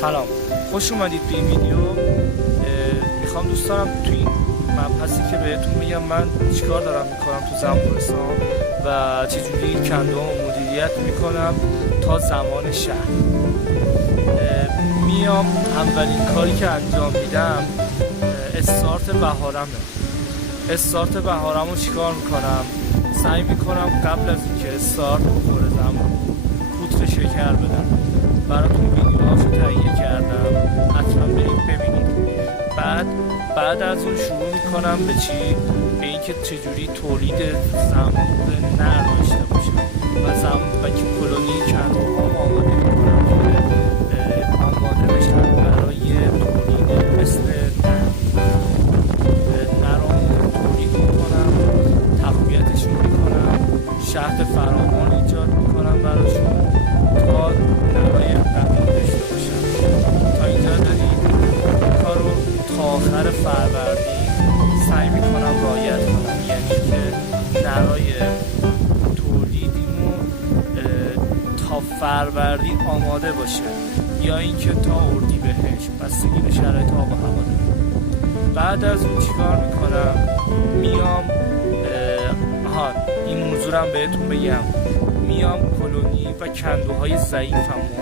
سلام، خوش اومدید به این ویدیو. میخوام دوست دارم توی این مبحثی که بهتون میگم من چیکار دارم میکنم تو زنبورستان و چجوری کندم مدیریت میکنم تا زمان شهر. میام اولین کاری که انجام میدم استارت بهارم رو چیکار میکنم؟ سعی میکنم قبل از اینکه استارت بخورم پودر شکر بدم. براتون ویدیوهاشو تهیه کردم، حتما برید ببینید. بعد از اون شروع میکنم به چی؟ به اینکه چجوری تولید زنبور نر داشته باشم و که کلونی کندوهام آماده میکنم که آماده بشن برای تولید مثل نرام تولید میکنم، تقویتشون میکنم، شهد فراوان ایجاد میکنم براشون تا نرای قوی داشته باشم. تا اینجا دارید این کار رو تا آخر فروردین سعی میکنم رعایت کنم، یعنی که نرای تولیدیمو تا فروردین آماده باشه یا اینکه تا اردیبهشت، بستگی به شرایط آب و هوا داره. بعد از اون چیکار میکنم؟ میام این موضوع رو بهتون بگم، میام کلونی و کندوهای ضعیفمو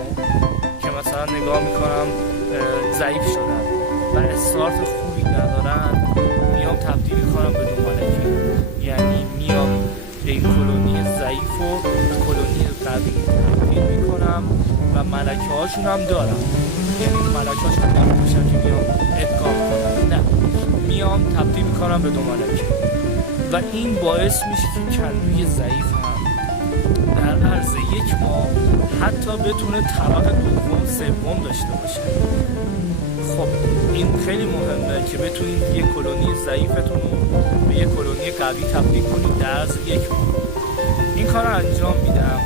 که مثلا نگاه میکنم ضعیف شدن و استارت خوبی ندارن میام تبدیل میکنم به دو ملکه. یعنی میام این کلونی ضعیف و کلونی قوی تبدیل میکنم و ملکه هاشون هم دارم، یعنی ملکه هاشون هم میشن که میام ادغام کنم، نه، میام تبدیل میکنم به دو ملکه و این باعث میشه که کندوی ضعیف هم در عرض یک ماه حتی بتونه طبق دوم سوم داشته باشه. خب این خیلی مهمه که بتونید یک کلونی ضعیفتون رو به یک کلونی قوی تبدیل کنید در عرض یک ماه. این کار رو انجام میدم.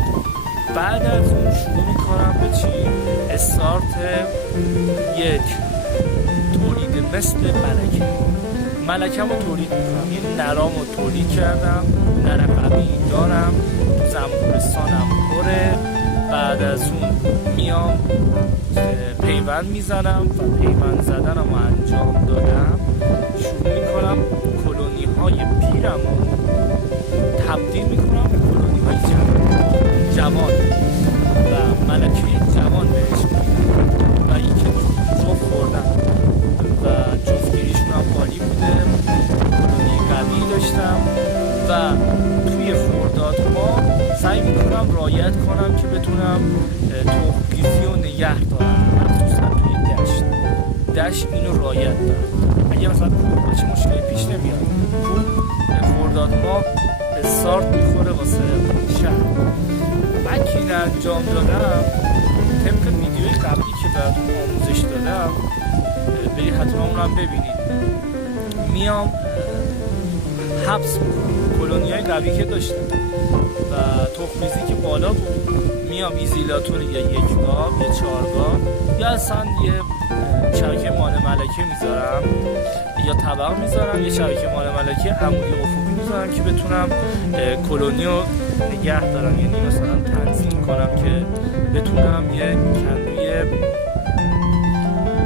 بعد از اون شروع میکنم به چی؟ استارت یک تولید مثل ملکه رو تولید میکنم، یعنی نرام رو تولید کردم، نر قوی دارم، زنبورستانم پره. بعد از اون میام پیوند میزنم و پیوند زدنم رو انجام دادم. شروع میکنم کلونی های پیرم رو تبدیل میکنم به کلونی های جوان و ملکه جوان بهش میدم و این که جفت خوردم و جفتگیریشون هم عالی بوده، کلونی قوی داشتم و توی خرداد ما سعی میکنم رعایت کنم که بتونم تخم‌ریزی و نگه دارم، مخصوصا توی دشت اینو رعایت دارم. اگه مثلا چه مشکلی پیش نمیاد، خرداد ما استارت میخوره واسه شهر. من که این انجام دادم طبق ویدیوی قبلی که براتون آموزش دادم، برید حتما اونم ببینید. میام حبس میکنم کلونی های قوی که داشتم و تخم‌ریزی که بالا بود، میام ایزیلاتور یا یک گاو یا 4 گاو یا اصلا یه شبکه مانع ملکه میذارم یا طبق میذارم، یه شبکه مانع ملکه عمودی افقی میذارم که بتونم کلونی رو نگه دارم، یعنی مثلا تنظیم کنم که بتونم یه کندوی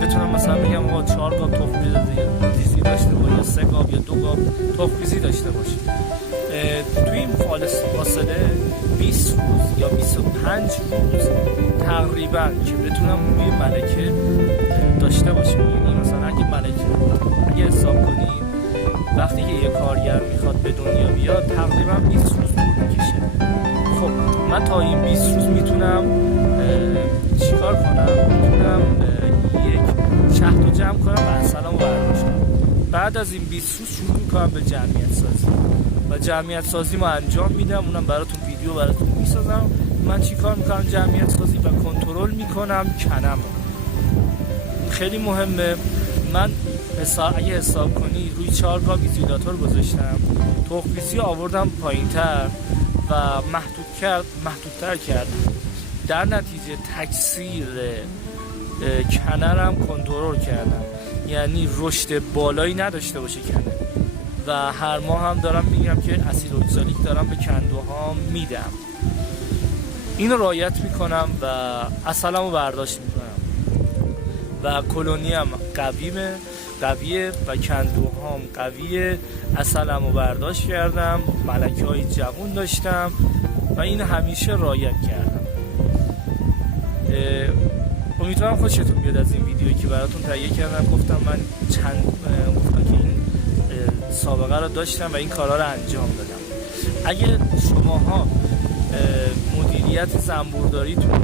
بتونم مثلا بگم آقا 4 گاو تخم‌ریزی داشته باشه یا 3 گاو یا 2 گاو تخم‌ریزی داشته باشه. توی این فاصله 20 روز یا 25 روز تقریبا که بتونم روی ملکه داشته باشم. یعنی مثلا اگه حساب کنید وقتی که یه کارگر میخواد به دنیا بیاد تقریبا 20 روز طول میکشه. خب من تا این 20 روز میتونم چیکار کنم؟ میتونم یک شهد رو جمع کنم و اصلام برداشتم. بعد از این 20 روز شروع میکنم به جمعیت سازی و جمعیت سازی ما انجام میدم، اونم براتون ویدیو براتون میسازم. من چیکار میکنم؟ جمعیت سازی و کنترل میکنم کنم. خیلی مهمه. من اگه حساب کنی روی 4 گاو ایزولاتور گذاشتم، تخم‌ریزی آوردم پایین‌تر و محدودتر کردم. در نتیجه تکثیر کنرم کنترل کردم، یعنی رشد بالایی نداشته باشه کنر. و هر ماه هم دارم میگم که اسید اکسالیک دارم به کندوها میدم. اینو رعایت میکنم و عسلمو برداشت میکنم. و کلونی هم قویه و کندوهام قویه. عسلمو برداشت کردم، ملکه های جوون داشتم و این همیشه رعایت کردم. امیدوارم خوشتون بیاد از این ویدیویی که براتون تهیه کردم. گفتم که این سابقه رو داشتم و این کارا رو انجام دادم. اگه شماها مدیریت زنبورداریتون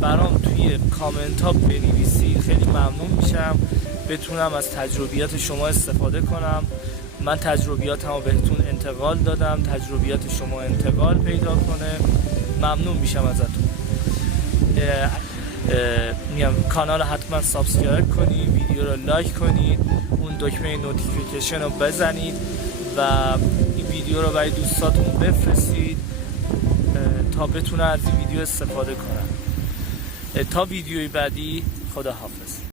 برام توی کامنت ها بنویسید خیلی ممنون میشم، بتونم از تجربیات شما استفاده کنم. من تجربیاتمو بهتون انتقال دادم، تجربیات شما انتقال پیدا کنه. ممنون میشم ازتون. کانال حتما سابسکرایب کنید، ویدیو رو لایک کنید، اون دکمه نوتیفیکیشن رو بزنید و این ویدیو رو برای دوستاتون بفرستید تا بتونن از این ویدیو استفاده کنن. تا ویدیوی بعدی، خدا حافظ.